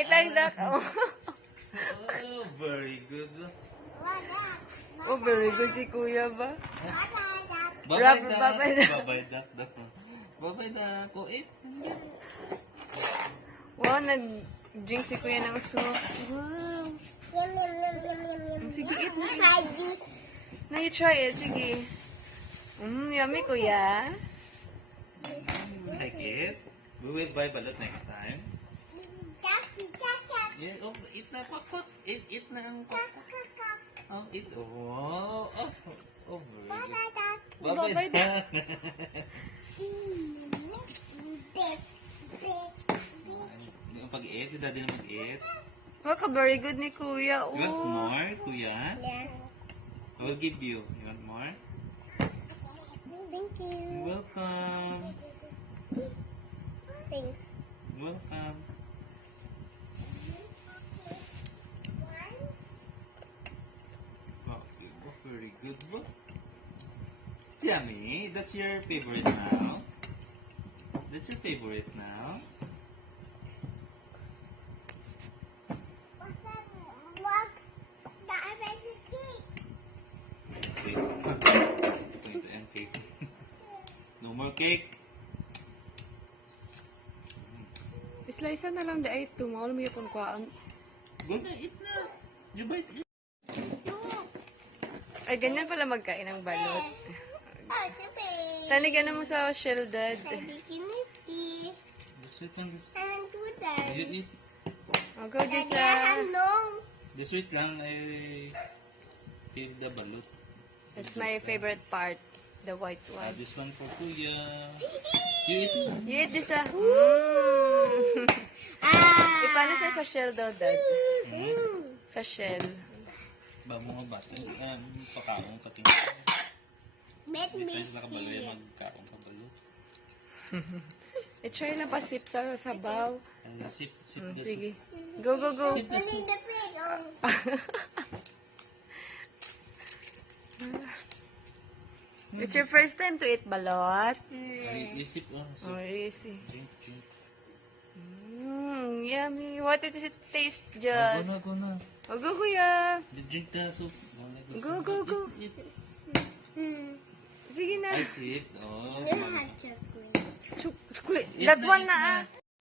Wait lang, Dak. Oh. Oh, very good. Oh, very good si Kuya ba? Bye-bye, Bye-bye, Dak. Dak. Bye-bye, Dak. Bye-bye, Dak. Oh, Wow, nag-drink si Kuya ng soup. Wow. Sige, eat na. Na, you try it. Sige. Yummy, Kuya. Like it? We will buy balut next time. Yeah, oh, eat na, pakpak. Eat na ang pakpak. Oh, eat. Oh, very good. Bye-bye, Dak. Yung pag-eat, si daddy na mag-eat. Wow, ka-very good ni Kuya. You want Oh. more, kuya? I will give you. You want more? Thank you. Welcome. Thanks. Welcome. Okay, oh, very good. What? Yummy. That's your favorite now? That's your favorite now? Cake. Ito yung cake. No more cake. Slice na lang dahil ito. Mahal mo yung kuhaan. Go na, eat na. You bite it. Ay, ganyan pala magkain ng balot. Oh, super. Tanigan mo sa shell, Dad. Kinesis. This sweet lang. This. I want to do that. You eat. Oh, go, Daddy, Disa. I have no. This sweet lang ay give the balut. That's my favorite part. The white one. This one for kuya. You eat na. You eat, Disa. Ah. Paano sa shell daw, Dad? Hmm? Sa shell. Ba mga bata. Pakaong pati. Let me Depende na kabalo see. yung magkaong kabalut. I-try na pa sip sa sabaw. Sip this. Sige. Go, go, go. Sip this. Only the pig. Oh. It's your first time to eat balot? You sip. Oh, Sip. really? Drink, drink. Yummy. What does it taste, Go Just? na, go na. Oh, go, Kuya. Drink the soup. Go, go, go. Eat. Sige na. I sip. Oh, I don't have chocolate. Chocolate. Eat That na, one eat na, na. ah.